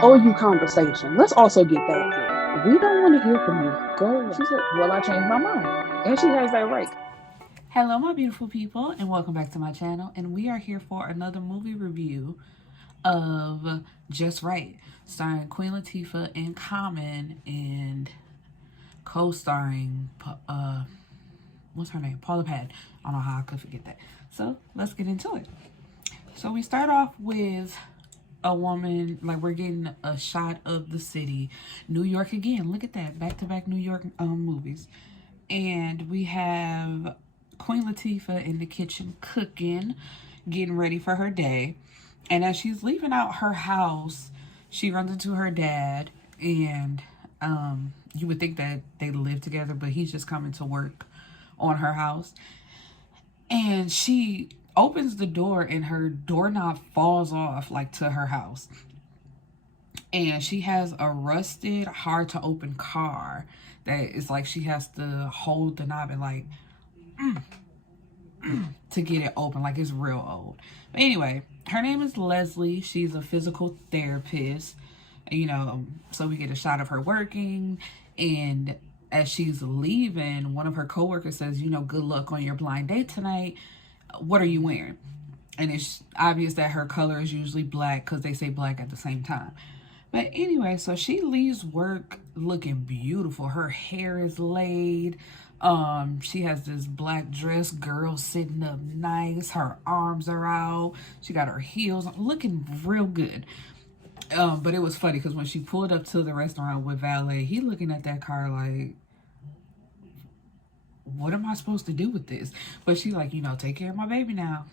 owe you conversation. Let's also get that. We don't want to hear from you. Go. She said, well, I changed my mind. And she has that right. Hello, my beautiful people, and welcome back to my channel. And we are here for another movie review of Just Right, starring Queen Latifah and Common, and co-starring what's her name? Paula Patton. I don't know how I could forget that. So let's get into it. So we start off with a woman, like we're getting a shot of the city, New York again. Look at that, back-to-back New York movies. And we have Queen Latifah in the kitchen cooking, getting ready for her day. And as she's leaving out her house, she runs into her dad. And you would think that they live together, but he's just coming to work on her house. And she opens the door and her doorknob falls off, like, to her house. And she has a rusted, hard to open car that is like she has to hold the knob and like to get it open, like it's real old. But anyway, her name is Leslie. She's a physical therapist, so we get a shot of her working. And as she's leaving, one of her coworkers says, good luck on your blind date tonight. What are you wearing? And it's obvious that her color is usually black because they say black at the same time. But anyway, so she leaves work looking beautiful. Her hair is laid. She has this black dress, girl sitting up nice. Her arms are out. She got her heels on, looking real good. But it was funny because when she pulled up to the restaurant with valet, he looking at that car like, what am I supposed to do with this? But she like, take care of my baby now.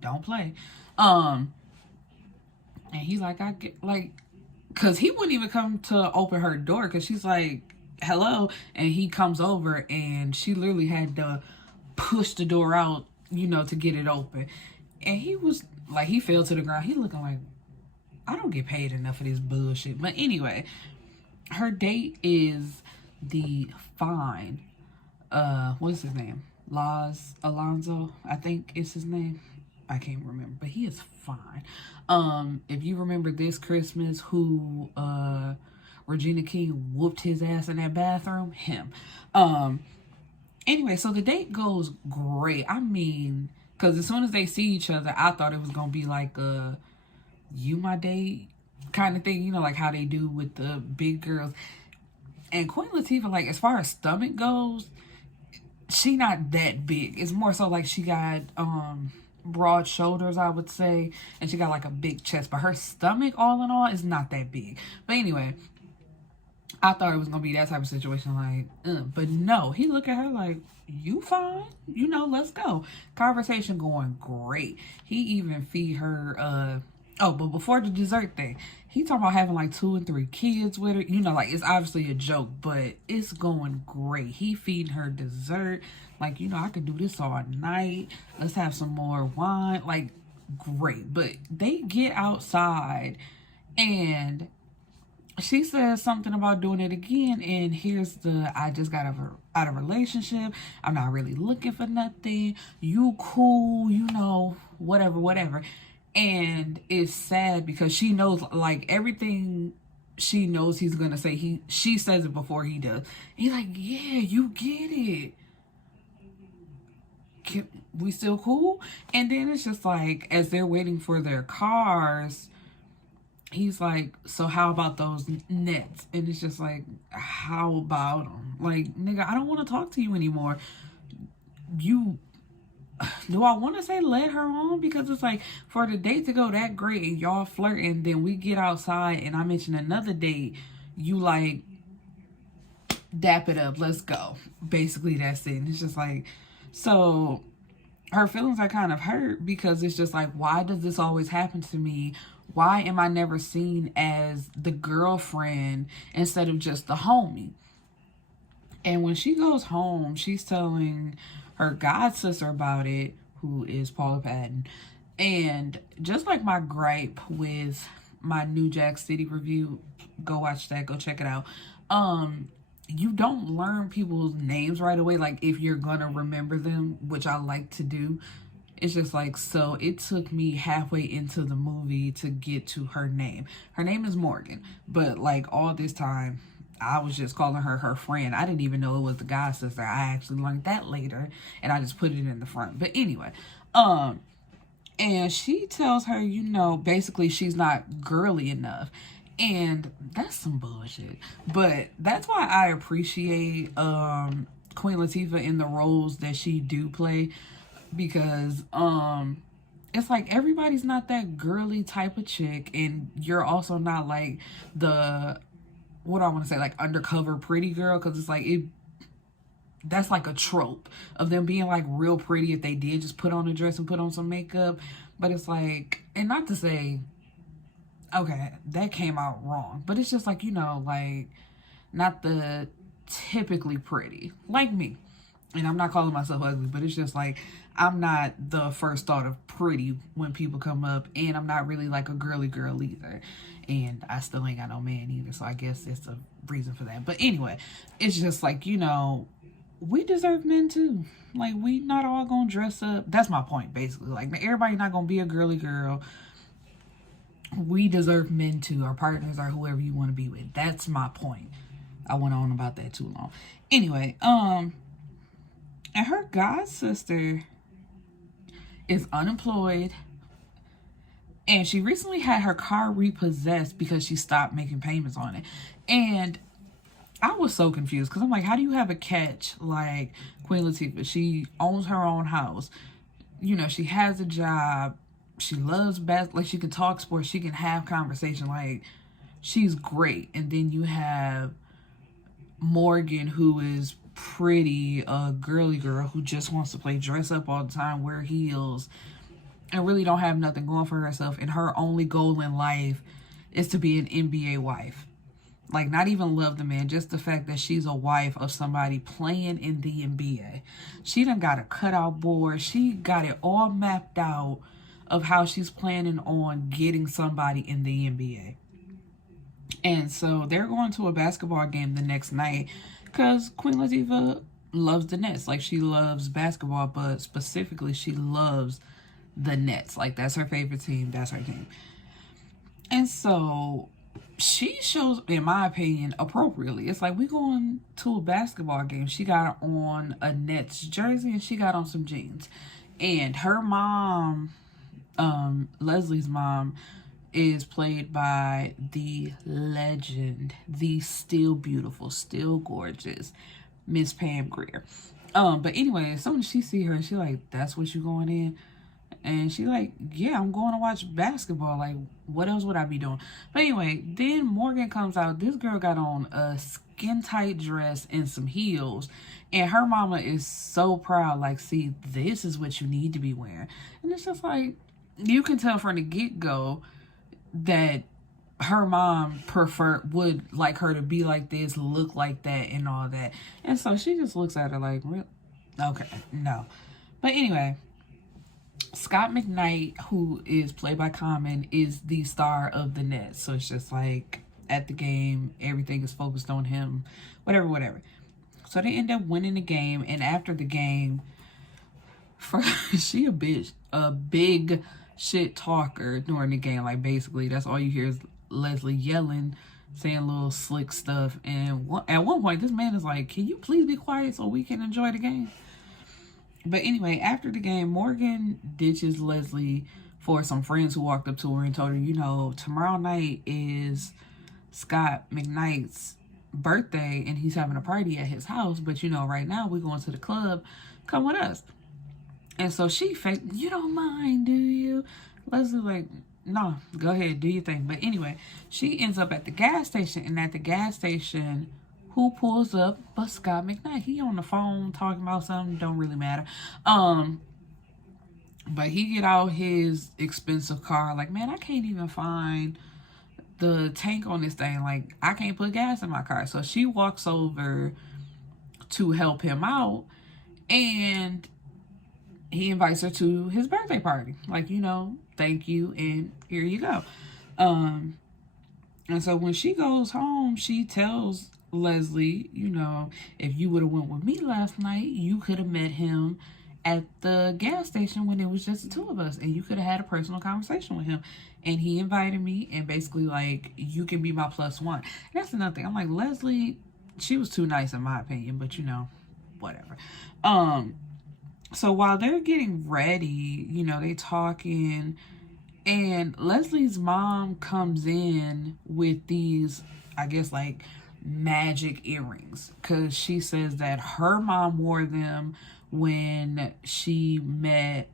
Don't play. And he's like, I get like, because he wouldn't even come to open her door because she's like, hello. And he comes over and she literally had to push the door out, to get it open. And he was like, he fell to the ground. He looking like, I don't get paid enough for this bullshit. But anyway, her date is the fine. What's his name? Alonzo, I think is his name. I can't remember, but he is fine. If you remember this Christmas, who Regina King whooped his ass in that bathroom, him. Anyway, so the date goes great. I mean, because as soon as they see each other, I thought it was gonna be like a you my date kind of thing, like how they do with the big girls. And Queen Latifah, like as far as stomach goes, she not that big. It's more so like she got broad shoulders, I would say, and she got like a big chest, but her stomach all in all is not that big. But anyway, I thought it was gonna be that type of situation, like but no, he look at her like, you fine, let's go. Conversation going great. He even feed her but before the dessert thing, he talking about having like 2 and 3 kids with her. Like it's obviously a joke, but it's going great. He feeding her dessert. Like, I could do this all night. Let's have some more wine. Like, great. But they get outside and she says something about doing it again. And here's I just got out of a relationship. I'm not really looking for nothing. You cool, whatever. And it's sad because she knows, like, everything she knows he's gonna say, she says it before he does. He's like, yeah, you get it. We still cool? And then it's just like, as they're waiting for their cars, he's like, so how about those nets? And it's just like, how about them? Like, nigga, I don't want to talk to you anymore. Do I want to say let her on? Because it's like, for the date to go that great and y'all flirting, then we get outside and I mention another date, you like, dap it up, let's go. Basically, that's it. And it's just like, so her feelings are kind of hurt because it's just like, why does this always happen to me? Why am I never seen as the girlfriend instead of just the homie? And when she goes home, she's telling her god sister about it, who is Paula Patton. And just like my gripe with my New Jack City review, go watch that, go check it out. You don't learn people's names right away, like if you're gonna remember them, which I like to do. It's just like, so it took me halfway into the movie to get to her name. Her name is Morgan, but like all this time, I was just calling her friend. I didn't even know it was the god sister. I actually learned that later, and I just put it in the front. But anyway, and she tells her, you know, basically she's not girly enough. And that's some bullshit. But that's why I appreciate Queen Latifah in the roles that she do play, because it's like everybody's not that girly type of chick, and you're also not like the, what do I want to say, like undercover pretty girl, because it's like that's like a trope of them being like real pretty if they did just put on a dress and put on some makeup. But it's like, and not to say, okay, that came out wrong, but it's just like, you know, like not the typically pretty like me. And I'm not calling myself ugly, but it's just like I'm not the first thought of pretty when people come up, and I'm not really like a girly girl either. And I still ain't got no man either, so I guess it's a reason for that. But anyway, it's just like, you know, we deserve men too. Like, we not all gonna dress up. That's my point, basically. Like, everybody not gonna be a girly girl. We deserve men too, our partners, or whoever you want to be with. That's my point. I went on about that too long. Anyway, and her god sister is unemployed, and she recently had her car repossessed because she stopped making payments on it. And I was so confused, because I'm like, how do you have a catch like Queen Latifah? She owns her own house. You know, she has a job. She loves like she can talk sports. She can have conversation. Like, she's great. And then you have Morgan, who is pretty, girly girl, who just wants to play dress up all the time, wear heels, and really don't have nothing going for herself. And her only goal in life is to be an NBA wife. Like, not even love the man, just the fact that she's a wife of somebody playing in the NBA. She done got a cutout board. She got it all mapped out of how she's planning on getting somebody in the NBA. And so they're going to a basketball game the next night, because Queen Latifah loves the Nets. Like, she loves basketball, but specifically she loves the Nets. Like, that's her favorite team. That's her team. And so she shows, in my opinion, appropriately. It's like, we going to a basketball game. She got on a Nets jersey and she got on some jeans. And her mom, Leslie's mom, is played by the legend, the still beautiful, still gorgeous Miss Pam Grier. But anyway, as soon as she see her, she like, that's what you going in? And she like, yeah, I'm going to watch basketball. Like, what else would I be doing? But anyway, then Morgan comes out. This girl got on a skin-tight dress and some heels. And her mama is so proud. Like, see, this is what you need to be wearing. And it's just like, you can tell from the get-go that her mom would like her to be like this, look like that, and all that. And so she just looks at her like, okay, no. But anyway, Scott McKnight, who is played by Common, is the star of the Nets. So it's just like, at the game, everything is focused on him, whatever. So they end up winning the game, and after the game, she a bitch, a big shit talker during the game. Like, basically, that's all you hear is Leslie yelling, saying little slick stuff. And at one point, this man is like, can you please be quiet so we can enjoy the game? But anyway, after the game, Morgan ditches Leslie for some friends who walked up to her and told her, you know, tomorrow night is Scott McKnight's birthday and he's having a party at his house. But, you know, right now we're going to the club. Come with us. And so she faked, you don't mind, do you? Leslie like, no, go ahead, do your thing. But anyway, she ends up at the gas station. And at the gas station, who pulls up but Scott McKnight? He on the phone talking about something, don't really matter. But he get out his expensive car, like, man, I can't even find the tank on this thing. Like, I can't put gas in my car. So she walks over to help him out, and he invites her to his birthday party. Like, you know, thank you, and here you go. And so when she goes home, she tells Leslie, you know, if you would have went with me last night, you could have met him at the gas station when it was just the two of us, and you could have had a personal conversation with him. And he invited me, and basically like, you can be my +1. And that's another thing. I'm like, Leslie, she was too nice in my opinion, but you know, whatever. So while they're getting ready, you know, they talking, and Leslie's mom comes in with these, I guess, like magic earrings, because she says that her mom wore them when she met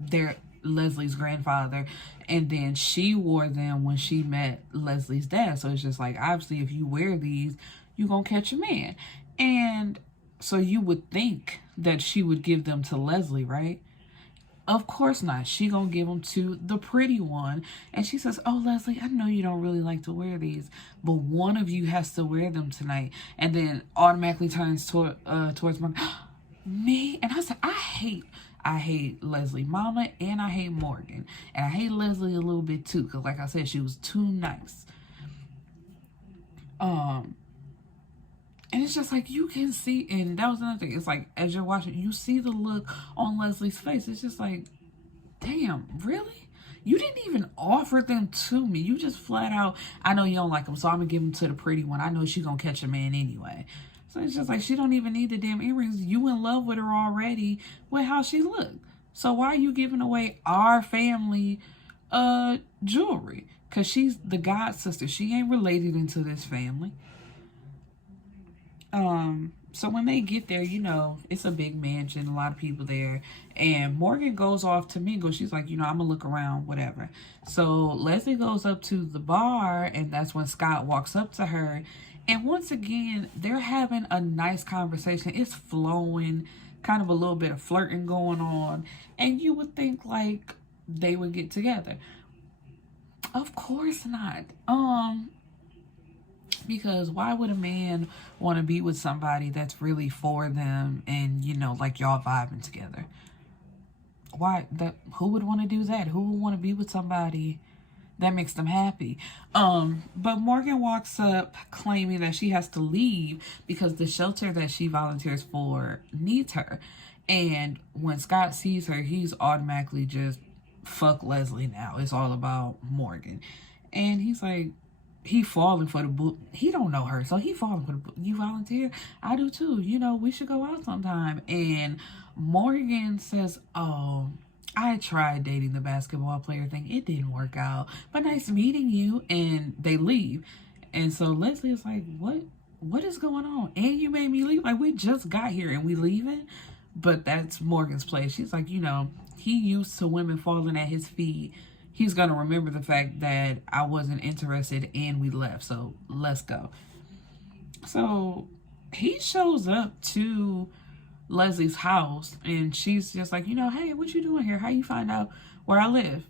their Leslie's grandfather, and then she wore them when she met Leslie's dad. So it's just like, obviously if you wear these, you gonna catch a man. And so you would think that she would give them to Leslie, right? Of course not. She gonna give them to the pretty one. And she says, oh, Leslie, I know you don't really like to wear these, but one of you has to wear them tonight. And then automatically turns towards Morgan. Me? And I said, I hate Leslie mama, and I hate Morgan. And I hate Leslie a little bit too, because like I said, she was too nice. And it's just like, you can see, and that was another thing. It's like, as you're watching, you see the look on Leslie's face. It's just like, damn, really? You didn't even offer them to me. You just flat out, I know you don't like them, so I'm going to give them to the pretty one. I know she's going to catch a man anyway. So it's just like, she don't even need the damn earrings. You in love with her already with how she looked. So why are you giving away our family jewelry? Because she's the god sister. She ain't related into this family. So when they get there, you know, it's a big mansion, a lot of people there, and Morgan goes off to mingle. She's like, you know, I'm gonna look around, whatever. So Leslie goes up to the bar, and that's when Scott walks up to her, and once again, they're having a nice conversation. It's flowing, kind of a little bit of flirting going on, and you would think like they would get together. Of course not. Because why would a man want to be with somebody that's really for them, and you know, like y'all vibing together? Who would want to do that? Who would want to be with somebody that makes them happy? But Morgan walks up claiming that she has to leave because the shelter that she volunteers for needs her. And when Scott sees her, he's automatically just, fuck Leslie now. It's all about Morgan. And he's like, he falling for the book. He don't know her, so he falling for the book. You volunteer? I do too. You know, we should go out sometime. And Morgan says, oh, I tried dating the basketball player thing. It didn't work out. But nice meeting you. And they leave. And so Leslie is like, what is going on? And you made me leave? Like, we just got here and we leaving? But that's Morgan's play. She's like, you know, he used to women falling at his feet. He's going to remember the fact that I wasn't interested and we left. So let's go. So he shows up to Leslie's house, and she's just like, you know, hey, what you doing here? How you find out where I live?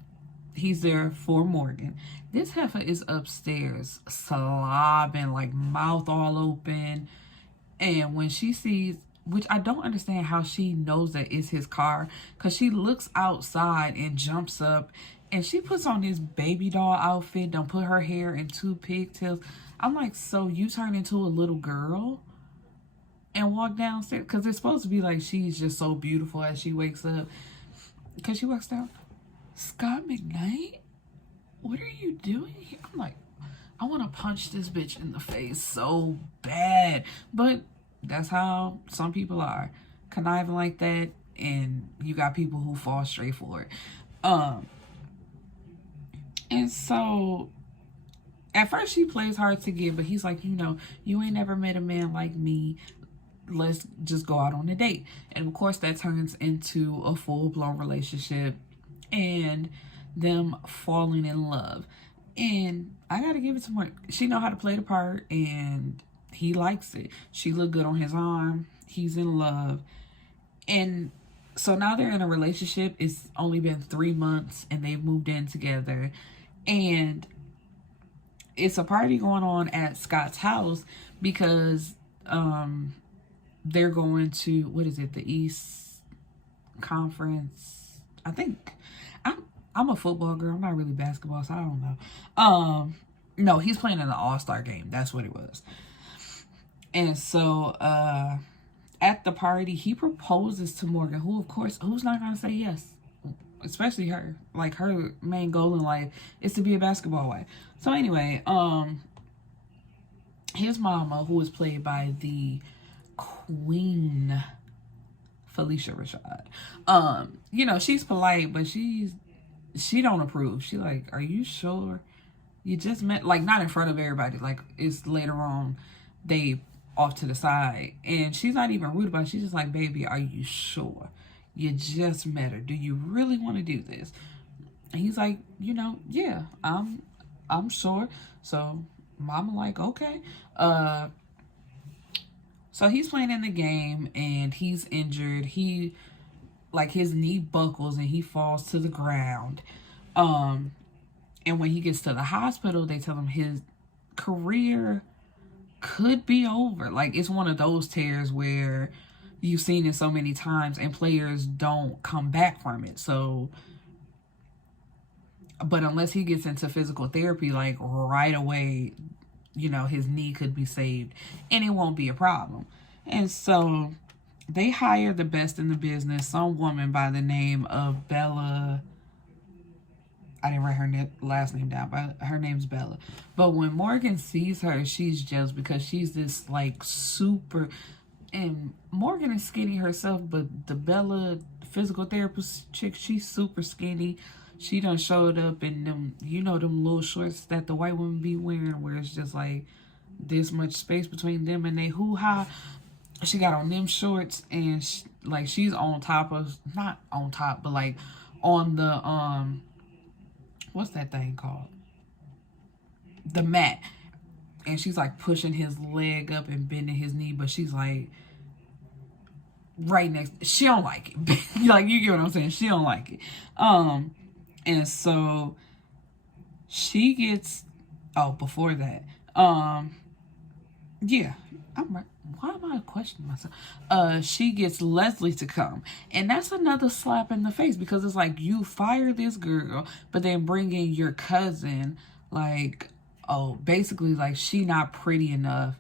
He's there for Morgan. This heifer is upstairs slobbing, like mouth all open. And when she sees, which I don't understand how she knows that it's his car, because she looks outside and jumps up. And she puts on this baby doll outfit, don't put her hair in 2 pigtails. I'm like, so you turn into a little girl and walk downstairs? Because it's supposed to be like she's just so beautiful as she wakes up. Because she walks down, Scott McKnight? What are you doing here? I'm like, I want to punch this bitch in the face so bad. But that's how some people are. Conniving like that. And you got people who fall straight for it. And so at first she plays hard to get, but he's like, you know, you ain't never met a man like me. Let's just go out on a date. And of course that turns into a full-blown relationship and them falling in love. And I gotta give it to her. She know how to play the part, and he likes it. She looked good on his arm. He's in love. And so now they're in a relationship. It's only been 3 months and they've moved in together. And it's a party going on at Scott's house because they're going to, what is it, the East Conference? I think. I'm a football girl. I'm not really basketball, so I don't know. No, he's playing in the All-Star game. That's what it was. And so at the party, he proposes to Morgan, who, of course, who's not going to say yes? Especially her. Like, her main goal in life is to be a basketball wife. So anyway, his mama, who is played by the Queen Felicia Rashad, you know, she's polite, but she don't approve. She like, are you sure? You just met, like, not in front of everybody. Like, it's later on, they off to the side. And she's not even rude about it. She's just like, baby, are you sure? You just met her. Do you really want to do this? And he's like, you know, yeah, I'm sure. So mama like, okay. So he's playing in the game and he's injured. He, like, his knee buckles and he falls to the ground. And when he gets to the hospital, they tell him his career could be over. Like, it's one of those tears where you've seen it so many times and players don't come back from it. So, but unless he gets into physical therapy, like, right away, you know, his knee could be saved and it won't be a problem. And so they hire the best in the business, some woman by the name of Bella. I didn't write her last name down, but her name's Bella. But when Morgan sees her, she's jealous because she's this, like, super... And Morgan is skinny herself, but the Bella physical therapist chick, she's super skinny. She done showed up in them, you know, them little shorts that the white women be wearing, where it's just, like, this much space between them and they hoo-ha. She got on them shorts, and, she's on top of... Not on top, but, like, on the... what's that thing called? The mat. And she's like pushing his leg up and bending his knee, but she's like right next. She don't like it. Like, you get what I'm saying? She don't like it. And so she gets, before that, yeah, I'm right. Why am I questioning myself? She gets Leslie to come. And that's another slap in the face, because it's like, you fire this girl, but then bring in your cousin, like, basically, like, she not pretty enough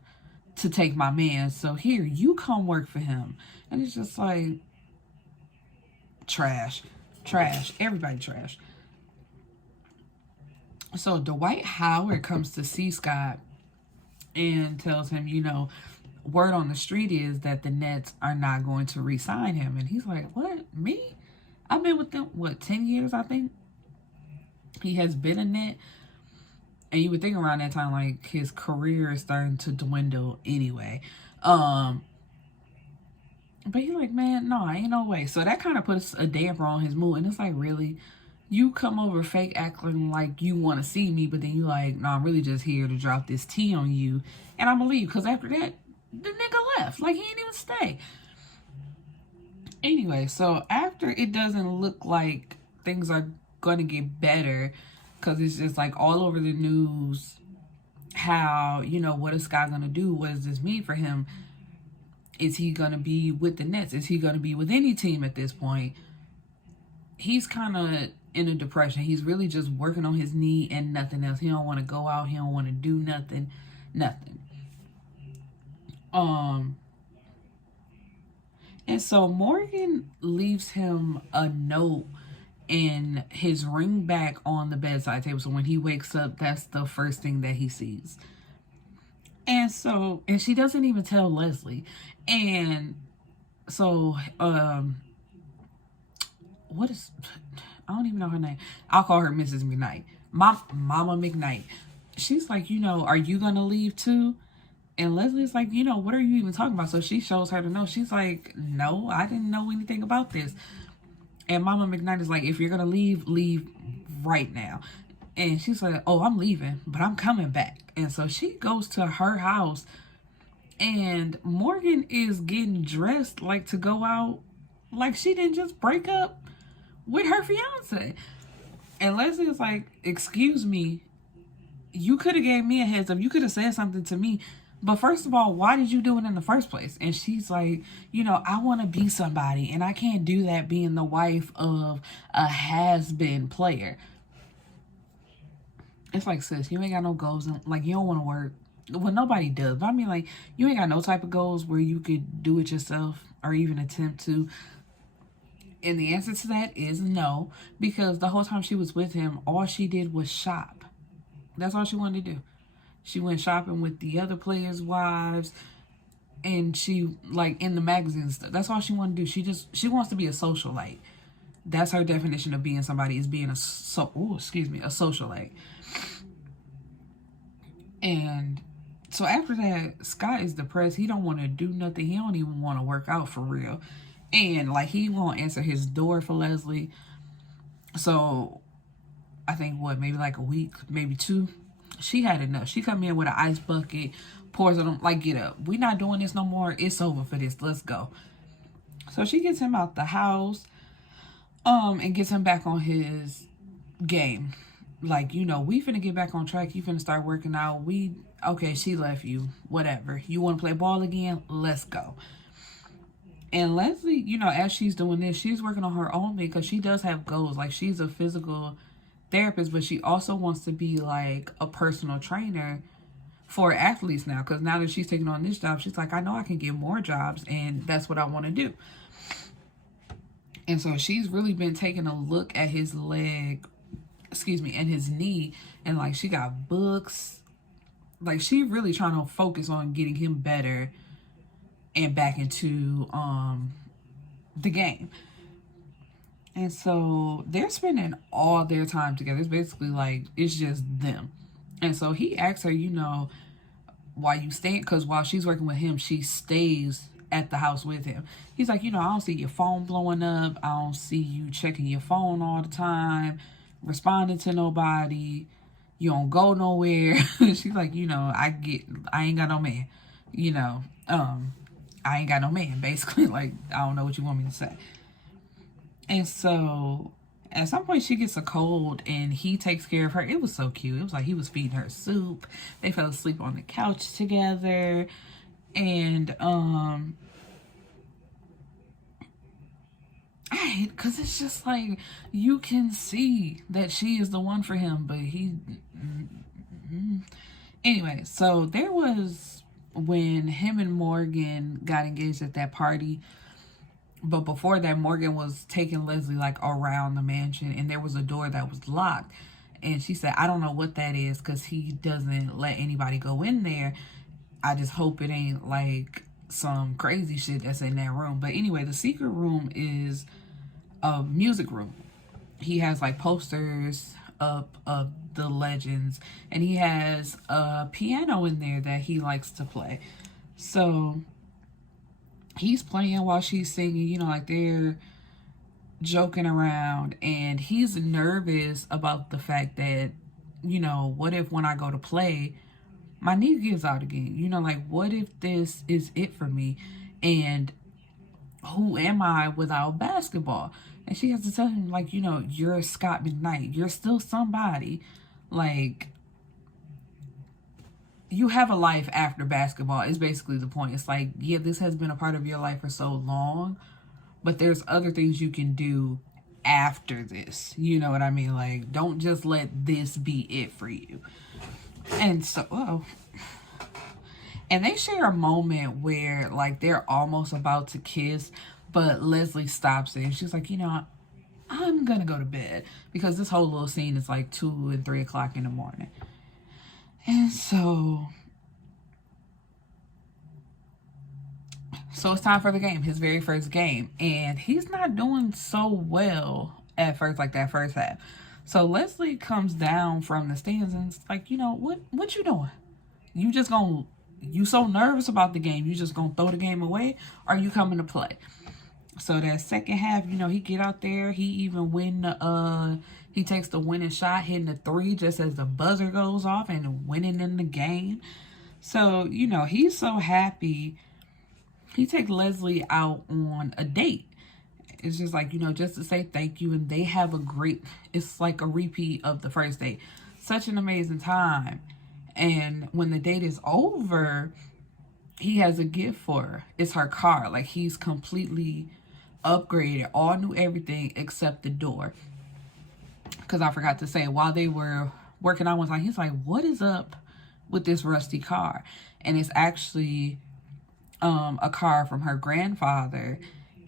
to take my man. So here, you come work for him. And it's just like, trash. Everybody trash. So Dwight Howard comes to see Scott and tells him, you know, word on the street is that the Nets are not going to re-sign him. And he's like, what? Me? I've been with them, 10 years, I think? He has been a Net. And you would think around that time, like, his career is starting to dwindle anyway. But he's like, man, no, ain't no way. So that kind of puts a damper on his mood. And it's like, really? You come over fake acting like you want to see me, but then you like, no, I'm really just here to drop this tea on you. And I'm going to leave. Because after that, the nigga left. Like, he didn't even stay. Anyway, so after it doesn't look like things are going to get better, because it's just like all over the news how, you know, what is Scott going to do? What does this mean for him? Is he going to be with the Nets? Is he going to be with any team at this point? He's kind of in a depression. He's really just working on his knee and nothing else. He don't want to go out. He don't want to do nothing. And so Morgan leaves him a note and his ring back on the bedside table. So when he wakes up, that's the first thing that he sees. And so, and she doesn't even tell Leslie. And so, what is, I don't even know her name. I'll call her Mrs. McKnight. Mama McKnight. She's like, you know, are you going to leave too? And Leslie's like, you know, what are you even talking about? So she shows her the note. She's like, no, I didn't know anything about this. And Mama McKnight is like, if you're going to leave right now. And she's like, oh, I'm leaving, but I'm coming back. And so she goes to her house. And Morgan is getting dressed, like, to go out. Like, she didn't just break up with her fiance. And Leslie is like, excuse me. You could have gave me a heads up. You could have said something to me. But first of all, why did you do it in the first place? And she's like, you know, I want to be somebody. And I can't do that being the wife of a has-been player. It's like, sis, you ain't got no goals. Like, you don't want to work. Well, nobody does. But I mean, like, you ain't got no type of goals where you could do it yourself or even attempt to. And the answer to that is no, because the whole time she was with him, all she did was shop. That's all she wanted to do. She went shopping with the other players' wives, and she, like, in the magazine stuff. That's all she wanted to do. She wants to be a socialite. That's her definition of being somebody, is being a socialite. And so after that, Scott is depressed. He don't want to do nothing. He don't even want to work out for real. And, like, he won't answer his door for Leslie. So, I think, maybe like a week, maybe 2. She had enough. She come in with an ice bucket, pours it on, like, get up. We not doing this no more. It's over for this. Let's go. So, she gets him out the house, and gets him back on his game. Like, we finna get back on track. You finna start working out. Okay, she left you. Whatever. You want to play ball again? Let's go. And Leslie, as she's doing this, she's working on her own because she does have goals. Like, she's a physical therapist, but she also wants to be, like, a personal trainer for athletes now. Because now that she's taking on this job, she's like, I know I can get more jobs, and that's what I want to do. And so she's really been taking a look at his leg, and his knee. And, like, she got books. Like, she really trying to focus on getting him better and back into the game. And so they're spending all their time together. It's basically like, it's just them. And so he asks her, why you staying? Because while she's working with him, she stays at the house with him. He's like, I don't see your phone blowing up. I don't see you checking your phone all the time, responding to nobody. You don't go nowhere. She's like, I ain't got no man. I ain't got no man, basically. Like, I don't know what you want me to say. And so, at some point, she gets a cold, and he takes care of her. It was so cute. It was like he was feeding her soup. They fell asleep on the couch together. And, because it's just like, you can see that she is the one for him, but anyway, so there was, when him and Morgan got engaged at that party, but before that, Morgan was taking Leslie, like, around the mansion, and there was a door that was locked, and she said, I don't know what that is, because he doesn't let anybody go in there. I just hope it ain't, like, some crazy shit that's in that room. But anyway, the secret room is a music room. He has, like, posters up of the legends, and he has a piano in there that he likes to play. So he's playing while she's singing, like, they're joking around, and he's nervous about the fact that, what if when I go to play, my knee gives out again? Like, what if this is it for me? And who am I without basketball? And she has to tell him, like, you're Scott McKnight. You're still somebody. Like, you have a life after basketball is basically the point. It's like, yeah, this has been a part of your life for so long, but there's other things you can do after this. You know what I mean? Like, don't just let this be it for you. And so, and they share a moment where, like, they're almost about to kiss, but Leslie stops it. And she's like, I'm going to go to bed. Because this whole little scene is like 2 and 3 o'clock in the morning. And so it's time for the game, his very first game. And he's not doing so well at first, like that first half. So Leslie comes down from the stands and it's like, what you doing? You so nervous about the game, you just gonna throw the game away? Or are you coming to play? So that second half, he get out there, he even he takes the winning shot, hitting the 3 just as the buzzer goes off and winning in the game. So, he's so happy. He takes Leslie out on a date. It's just like, just to say thank you. And they have it's like a repeat of the first date. Such an amazing time. And when the date is over, he has a gift for her. It's her car. Like, he's completely upgraded, all new everything except the door. Because I forgot to say, while they were working on one time, he's like, what is up with this rusty car, and it's actually a car from her grandfather,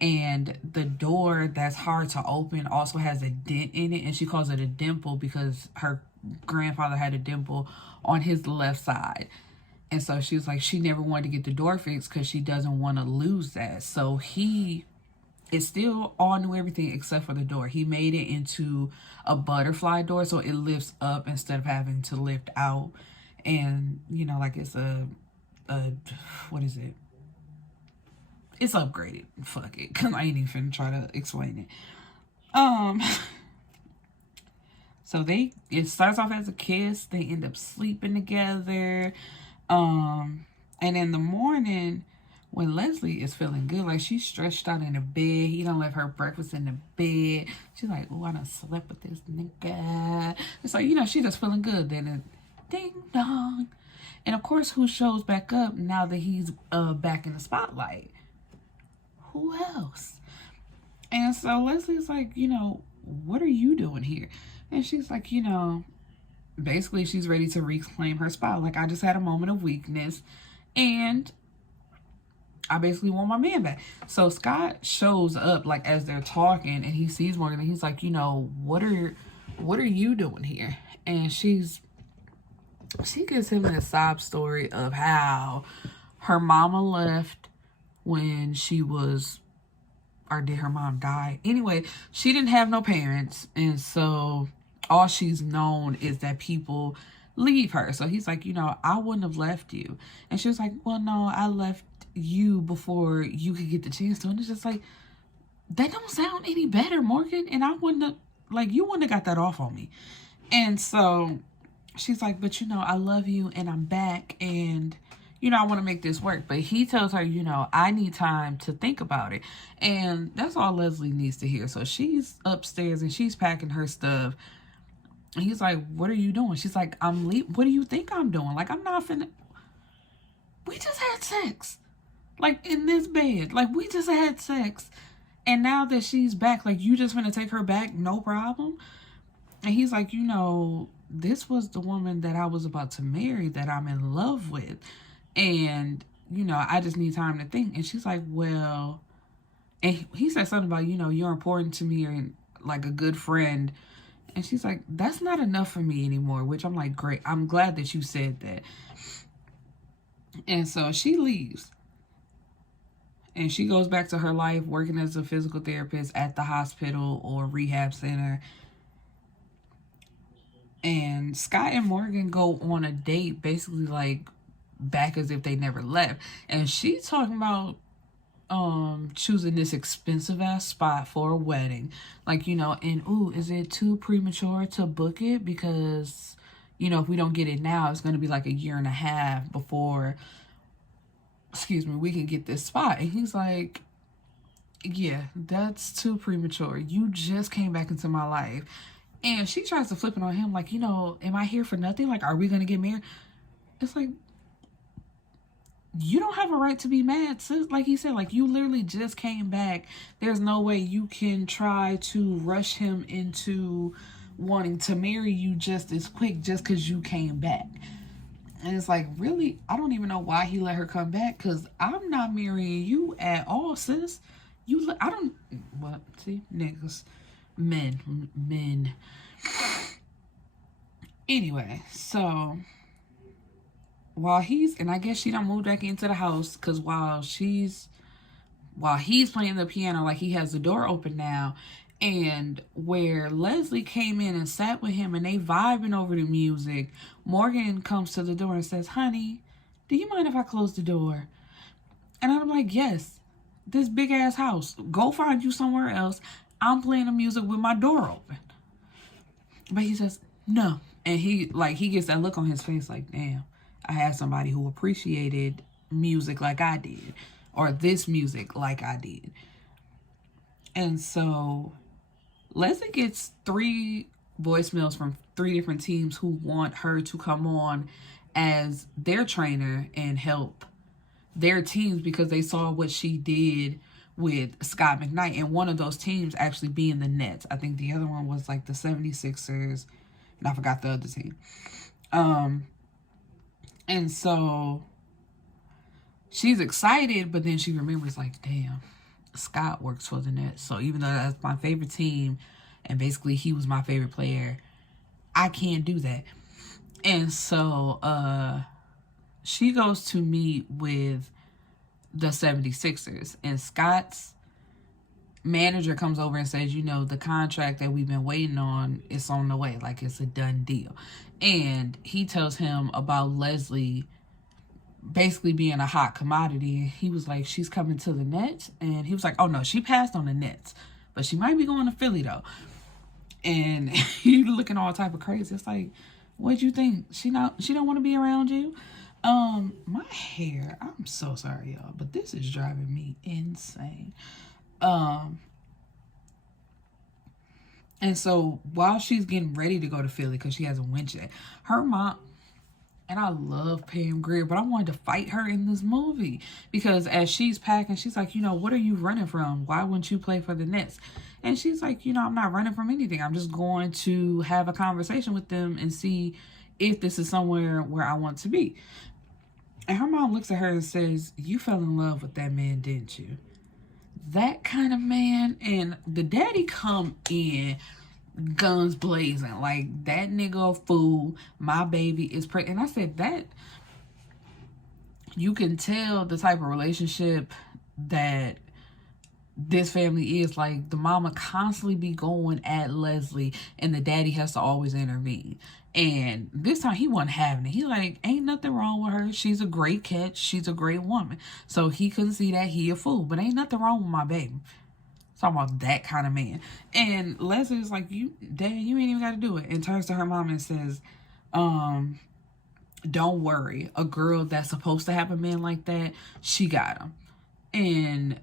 and the door that's hard to open also has a dent in it, and she calls it a dimple because her grandfather had a dimple on his left side. And so she was like, she never wanted to get the door fixed because she doesn't want to lose that. So he is still all new everything except for the door. He made it into a butterfly door, so it lifts up instead of having to lift out. And, you know, like it's a what is it? It's upgraded. Fuck it. Because I ain't even finna try to explain it. So it starts off as a kiss. They end up sleeping together. And in the morning, when Leslie is feeling good, like she's stretched out in the bed, he done left her breakfast in the bed. She's like, oh, I done slept with this nigga. It's like, you know, she just feeling good. Then it ding dong. And of course, who shows back up now that he's back in the spotlight? Who else? And so Leslie's like, you know, what are you doing here? And she's like, you know, basically she's ready to reclaim her spot. Like, I just had a moment of weakness and I basically want my man back. So Scott shows up like as they're talking, and he sees Morgan, and he's like, you know, what are you doing here? And she gives him a sob story of how her mama left when she was, or did her mom die? Anyway, she didn't have no parents, and so all she's known is that people leave her. So he's like, you know, I wouldn't have left you. And she was like, well, no, I left you before you could get the chance to. And it's just like, that don't sound any better, Morgan. And I wouldn't have, like, you wouldn't have got that off on me. And so she's like, but you know, I love you and I'm back and, you know, I want to make this work. But he tells her, you know, I need time to think about it. And that's all Leslie needs to hear. So she's upstairs and she's packing her stuff. And he's like, what are you doing? She's like, I'm leaving. What do you think I'm doing? Like, I'm not finna. We just had sex. Like, in this bed. Like, we just had sex. And now that she's back, like, you just finna take her back? No problem. And he's like, you know, this was the woman that I was about to marry, that I'm in love with. And, you know, I just need time to think. And she's like, well, and he said something about, you know, you're important to me and like a good friend. And she's like, that's not enough for me anymore, which I'm like, great. I'm glad that you said that. And so she leaves. And she goes back to her life working as a physical therapist at the hospital or rehab center. And Scott and Morgan go on a date, basically like back as if they never left. And she's talking about choosing this expensive ass spot for a wedding, like, you know, and ooh, is it too premature to book it? Because, you know, if we don't get it now, it's going to be like a year and a half before, we can get this spot. And he's like, yeah, that's too premature. You just came back into my life. And she tries to flip it on him, like, you know, am I here for nothing? Like, are we going to get married? It's like, you don't have a right to be mad, sis. Like he said, like, you literally just came back. There's no way you can try to rush him into wanting to marry you just as quick just because you came back. And it's like, really, I don't even know why he let her come back, because I'm not marrying you at all, sis. Niggas, men. Anyway, so and I guess she done moved back into the house, because while he's playing the piano, like, he has the door open now, and where Leslie came in and sat with him and they vibing over the music, Morgan comes to the door and says, honey, do you mind if I close the door? And I'm like, yes, this big ass house, go find you somewhere else. I'm playing the music with my door open. But he says, no. And he gets that look on his face like, damn, I had somebody who appreciated music like I did, or this music like I did. And so Leslie gets 3 voicemails from 3 different teams who want her to come on as their trainer and help their teams, because they saw what she did with Scott McKnight, and one of those teams actually being the Nets. I think the other one was like the 76ers, and I forgot the other team. And so she's excited, but then she remembers, like, damn, Scott works for the Nets. So even though that's my favorite team, and basically he was my favorite player, I can't do that. And so she goes to meet with the 76ers, and Scott's manager comes over and says, you know, the contract that we've been waiting on is on the way, like it's a done deal. And he tells him about Leslie basically being a hot commodity. He was like, she's coming to the Nets, and he was like, oh no, she passed on the Nets, but she might be going to Philly though. And he looking all type of crazy. It's like, what'd you think? She don't want to be around you? My hair, I'm so sorry y'all, but this is driving me insane. And so while she's getting ready to go to Philly, because she hasn't went yet, her mom, and I love Pam Grier, but I wanted to fight her in this movie, because as she's packing, she's like, you know, what are you running from? Why wouldn't you play for the Nets? And she's like, you know, I'm not running from anything. I'm just going to have a conversation with them and see if this is somewhere where I want to be. And her mom looks at her and says, you fell in love with that man, didn't you? That kind of man. And the daddy come in guns blazing, like, that nigga a fool, my baby is pregnant. And I said, that, you can tell the type of relationship that this family is. Like, the mama constantly be going at Leslie, and the daddy has to always intervene. And this time he wasn't having it. He like, ain't nothing wrong with her. She's a great catch. She's a great woman. So he couldn't see that he a fool. But ain't nothing wrong with my baby. Talking about that kind of man. And Leslie's like, Dad, you ain't even got to do it. And turns to her mom and says, don't worry. A girl that's supposed to have a man like that, she got him. And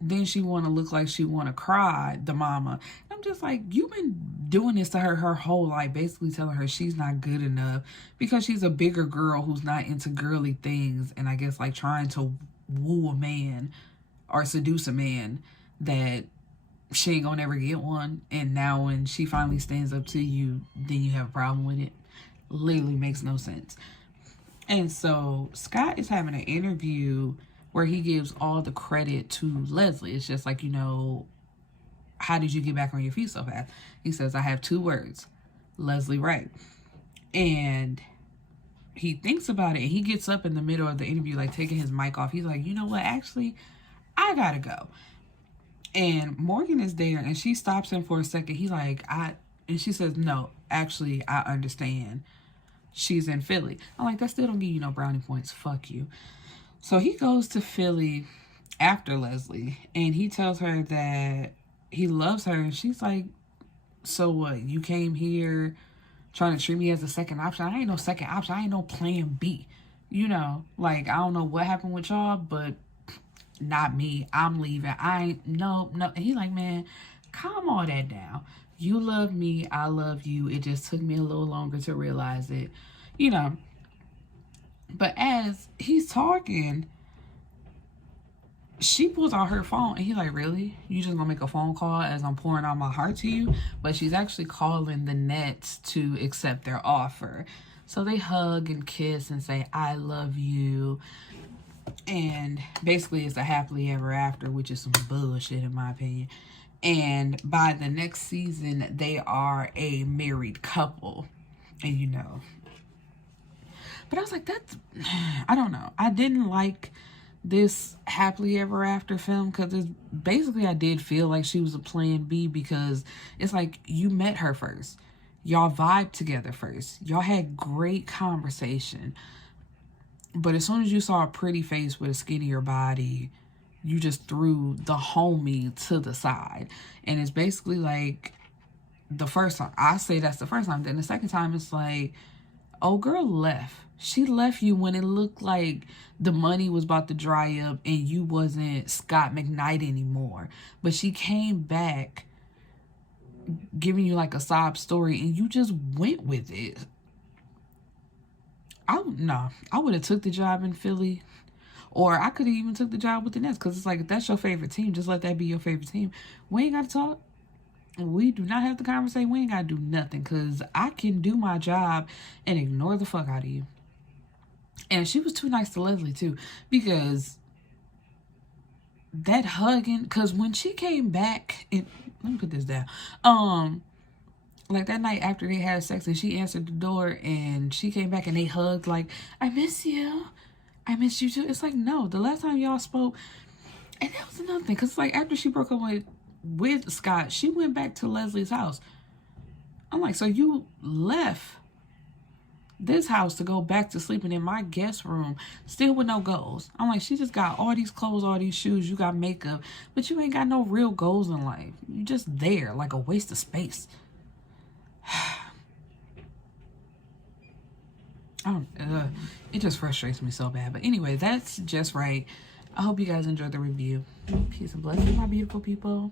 then she want to look like she want to cry, the mama. I'm just like, you've been doing this to her whole life, basically telling her she's not good enough because she's a bigger girl who's not into girly things, and I guess like trying to woo a man or seduce a man that she ain't gonna ever get one. And now when she finally stands up to you, then you have a problem with it. Literally makes no sense. And so Scott is having an interview where he gives all the credit to Leslie. It's just like, you know, how did you get back on your feet so fast? He says, I have 2 words, Leslie Wright. And he thinks about it, and he gets up in the middle of the interview, like taking his mic off. He's like, you know what, actually, I gotta go. And Morgan is there, and she stops him for a second. He like, and she says, no, actually, I understand. She's in Philly. I'm like, that still don't give you no brownie points. Fuck you. So he goes to Philly after Leslie, and he tells her that he loves her. And she's like, so what? You came here trying to treat me as a second option? I ain't no second option. I ain't no plan B. You know, like, I don't know what happened with y'all, but not me. I'm leaving. I ain't, no. And he like, man, calm all that down. You love me. I love you. It just took me a little longer to realize it, you know. But as he's talking, she pulls out her phone, and he's like, really? You just gonna make a phone call as I'm pouring out my heart to you? But she's actually calling the Nets to accept their offer. So they hug and kiss and say, I love you. And basically it's a happily ever after, which is some bullshit in my opinion. And by the next season, they are a married couple. And you know. But I was like, that's, I don't know. I didn't like this happily ever after film because it's basically, I did feel like she was a plan B, because it's like, you met her first. Y'all vibed together first. Y'all had great conversation. But as soon as you saw a pretty face with a skinnier body, you just threw the homie to the side. And it's basically like the first time. I say that's the first time. Then the second time, it's like, oh, girl left. She left you when it looked like the money was about to dry up and you wasn't Scott McKnight anymore. But she came back giving you like a sob story, and you just went with it. I would have took the job in Philly, or I could have even took the job with the Nets, because it's like, if that's your favorite team, just let that be your favorite team. We ain't got to talk. We do not have to conversate. We ain't got to do nothing, because I can do my job and ignore the fuck out of you. And she was too nice to Leslie too, because that hugging, because when she came back, and let me put this down, like that night after they had sex and she answered the door and she came back and they hugged like, I miss you, I miss you too. It's like, no, the last time y'all spoke, and that was another thing, because like after she broke up with Scott, she went back to Leslie's house. I'm like, so you left this house to go back to sleeping in my guest room, still with no goals. I'm like, she just got all these clothes, all these shoes, you got makeup, but you ain't got no real goals in life. You just there, like a waste of space. It just frustrates me so bad. But anyway, that's just right. I hope you guys enjoyed the review. Peace and blessings, my beautiful people.